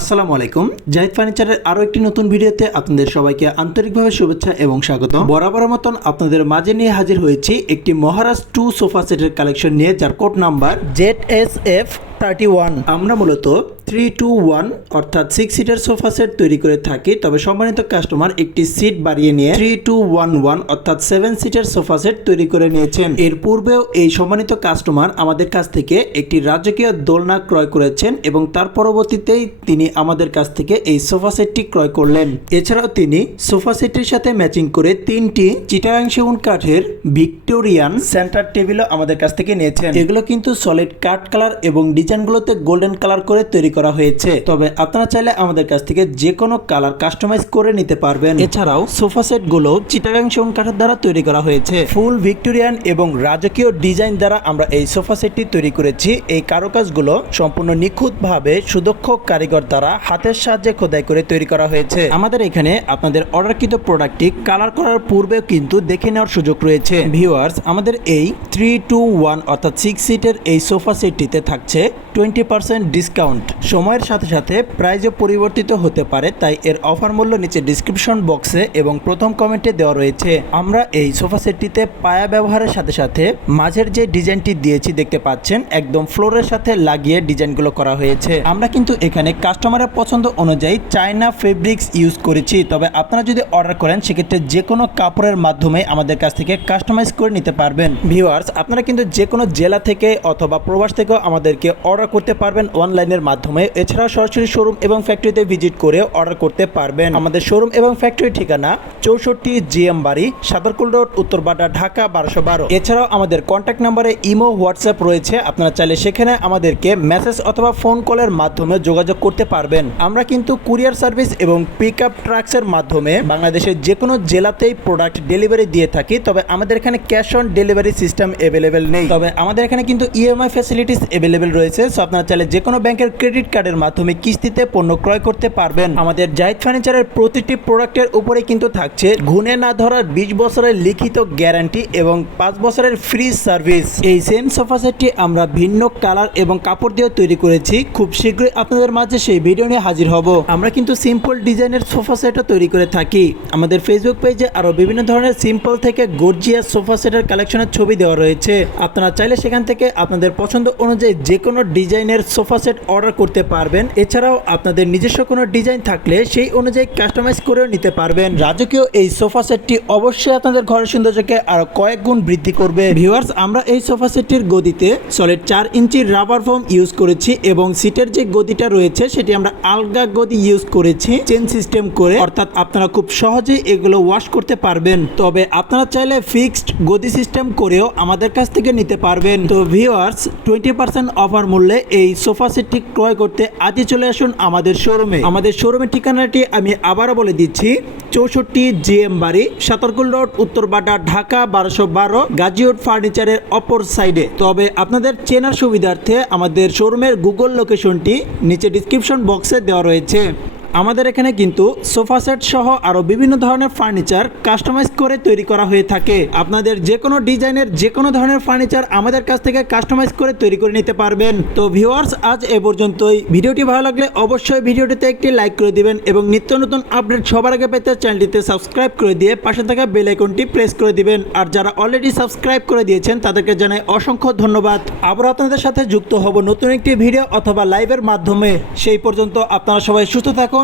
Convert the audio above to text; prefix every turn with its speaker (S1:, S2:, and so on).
S1: আসসালামু আলাইকুম। জাহিদ ফার্নিচারের আরও একটি নতুন ভিডিওতে আপনাদের সবাইকে আন্তরিকভাবে শুভেচ্ছা এবং স্বাগত। বরাবর মতন আপনাদের মাঝে নিয়ে হাজির হয়েছি একটি মহারাজ টু সোফা সেটের কালেকশন নিয়ে, যার code number Z S F thirty one. আমরা মূলত থ্রি টু ওয়ান, অর্থাৎ সিক্স সিটের সোফা সেট তৈরি করে থাকি, তবে সম্মানিত কাস্টমার একটি সিট বাড়িয়ে নিয়ে থ্রি টু ওয়ান ওয়ান, অর্থাৎ সেভেন সিটের সোফা সেট তৈরি করে নিয়েছেন। এর পূর্বেও এই সম্মানিত কাস্টমার আমাদের কাছ থেকে একটি রাজকীয় দোলনা ক্রয় করেছেন এবং তার পরবর্তীতেই তিনি আমাদের কাছ থেকে এই সোফা সেটটি ক্রয় করলেন। এছাড়াও তিনি সোফা সেটটির সাথে ম্যাচিং করে তিনটি চিটাগাং সেগুন কাঠের ভিক্টোরিয়ান সেন্টার টেবিলও আমাদের কাছ থেকে নিয়েছেন। এগুলো কিন্তু সলিড কাঠ কালার এবং ডিজাইনগুলোতে গোল্ডেন কালার করে তৈরি করা হয়েছে। তবে আপনারা চাইলে আমাদের কাছ থেকে যে কোনো কালার কাস্টমাইজ করে নিতে পারবেন। এছাড়াও সোফা সেটগুলো চিটাগাং সেগুন কাঠের দ্বারা তৈরি করা হয়েছে। ফুল ভিক্টোরিয়ান এবং রাজকীয় ডিজাইন দ্বারা আমরা এই সোফা সেটটি তৈরি করেছি। এই কারুকাজগুলো সম্পূর্ণ নিখুঁতভাবে সুদক্ষ কারিগর দ্বারা হাতের সাহায্যে খোদাই করে তৈরি করা হয়েছে। আমাদের এখানে আপনাদের অর্ডারকৃত প্রোডাক্টটি কালার করার পূর্বেও কিন্তু দেখে নেওয়ার সুযোগ রয়েছে। ভিউয়ার্স আমাদের এই থ্রি টু ওয়ান অর্থাৎ সিক্স সিটের এই সোফা সেটটিতে থাকছে টোয়েন্টি পার্সেন্ট ডিসকাউন্ট সময়ের সাথে সাথে প্রাইজও পরিবর্তিত হতে পারে, তাই এর অফার মূল্য নিচে ডিসক্রিপশন বক্সে এবং প্রথম কমেন্টে দেওয়া রয়েছে। আমরা এই সোফা সেটটিতে পায়া ব্যবহারের সাথে সাথে মাঝের যে ডিজাইনটি দিয়েছি দেখতে পাচ্ছেন, একদম ফ্লোরের সাথে লাগিয়ে ডিজাইনগুলো করা হয়েছে। আমরা কিন্তু এখানে কাস্টমারের পছন্দ অনুযায়ী চায়না ফেব্রিক্স ইউজ করেছি, তবে আপনারা যদি অর্ডার করেন, সেক্ষেত্রে যে কোনো কাপড়ের মাধ্যমে আমাদের কাছ থেকে কাস্টমাইজ করে নিতে পারবেন। ভিউয়ার্স আপনারা কিন্তু যে কোনো জেলা থেকে অথবা প্রবাস থেকেও আমাদেরকে অর্ডার করতে পারবেন অনলাইনের মাধ্যমে। এছাড়া সরাসরি শোরুম এবং ফ্যাক্টরিতে ভিজিট করে অর্ডার করতে পারবেন। আমাদের শোরুম এবং ফ্যাক্টরি ঠিকানা চৌষট্টি জিএম বাড়ি, সাদরকুল রোড উত্তরবাড্ডা ঢাকা, বারোশো বারো। এছাড়াও আমাদের কন্ট্যাক্ট নাম্বারে ইমো হোয়াটসঅ্যাপ রয়েছে। আপনারা চাইলে সেখানে আমাদেরকে মেসেজ অথবা ফোন কলের মাধ্যমে যোগাযোগ করতে পারবেন। আমরা কিন্তু কুরিয়ার সার্ভিস এবং পিক আপ ট্রাক্সের মাধ্যমে বাংলাদেশের যে কোনো জেলাতেই প্রোডাক্ট ডেলিভারি দিয়ে থাকি, তবে আমাদের এখানে cash on delivery system available নেই। তবে আমাদের এখানে কিন্তু ইএমআই ফ্যাসিলিটিস অ্যাভেলেবেল রয়েছে। সো আপনারা চাইলে যে কোনো ব্যাংকের ক্রেডিট কার্ডের মাধ্যমে কিস্তিতে পণ্য ক্রয় করতে পারবেন। আমাদের জাহিদ ফার্নিচারের প্রতিটি প্রোডাক্টের উপরে কিন্তু থাকছে গুনে না ধরার বিশ বছরের লিখিত গ্যারান্টি এবং পাঁচ বছরের ফ্রি সার্ভিস। এই সেম সোফা সেটটি আমরা ভিন্ন কালার এবং কাপড় দিয়ে তৈরি করেছি। খুব শীঘ্রই আপনাদের মাঝে সেই ভিডিও নিয়ে হাজির হব। আমরা কিন্তু সিম্পল ডিজাইনের সোফা সেটও তৈরি করে থাকি। আমাদের ফেসবুক পেজে আরও বিভিন্ন ধরনের সিম্পল থেকে গর্জিয়াস সোফা সেটের কালেকশনের ছবি দেওয়া রয়েছে। আপনারা চাইলে সেখান থেকে আপনাদের পছন্দ অনুযায়ী যে কোনো ডিজাইনের সোফা সেট অর্ডার করতে পারবেন। এছাড়াও আপনাদের নিজস্ব কোনো ডিজাইন থাকলে সেই অনুযায়ী কাস্টমাইজ করেও নিতে পারবেন। রাজকীয় এই সোফা সেটটি অবশ্যই আপনাদের ঘরের সৌন্দর্যকে আরও কয়েক গুণ বৃদ্ধি করবে। ভিউয়ার্স, আমরা এই সোফা সেটটির গদিতে সলিড চার ইঞ্চির রাবার ফোম ইউজ করেছি এবং সিটের যে গদিটা রয়েছে সেটি আমরা আলগা গদি ইউজ করেছি চেন সিস্টেম করে। অর্থাৎ আপনারা খুব সহজেই এগুলো ওয়াশ করতে পারবেন। তবে আপনারা চাইলে ফিক্সড গদি সিস্টেম করেও আমাদের কাছ থেকে নিতে পারবেন। তো ভিউয়ার্স টোয়েন্টি পার্সেন্ট অফার মূল্যে এই সোফা সেটটি ক্রয় করতে আজই চলে আসুন আমাদের শোরুমে। আমাদের শোরুমের ঠিকানাটি আমি আবারও বলে দিচ্ছি। চৌষট্টি জিএম বাড়ি, সাতরকুল রোড উত্তরবাটা ঢাকা, বারোশো বারো গাজিউড ফার্নিচারের অপর সাইডে। তবে আপনাদের চেনার সুবিধার্থে আমাদের শোরুমের গুগল লোকেশনটি নিচে ডিসক্রিপশন বক্সে দেওয়া রয়েছে। আমাদের এখানে কিন্তু সোফা সেট সহ আরও বিভিন্ন ধরনের ফার্নিচার কাস্টমাইজ করে তৈরি করা হয়ে থাকে। আপনাদের যে কোনো ডিজাইনের যে কোনো ধরনের ফার্নিচার আমাদের কাছ থেকে কাস্টমাইজ করে তৈরি করে নিতে পারবেন। তো ভিউয়ার্স, আজ এ পর্যন্তই। ভিডিওটি ভালো লাগলে অবশ্যই ভিডিওটিতে একটি লাইক করে দিবেন এবং নিত্য নতুন আপডেট সবার আগে পেতে চ্যানেলটিতে সাবস্ক্রাইব করে দিয়ে পাশে থাকা বেল আইকনটি প্রেস করে দিবেন। আর যারা অলরেডি সাবস্ক্রাইব করে দিয়েছেন, তাদেরকে জানাই অসংখ্য ধন্যবাদ। আবার আপনাদের সাথে যুক্ত হব নতুন একটি ভিডিও অথবা লাইভের মাধ্যমে। সেই পর্যন্ত আপনারা সবাই সুস্থ থাকুন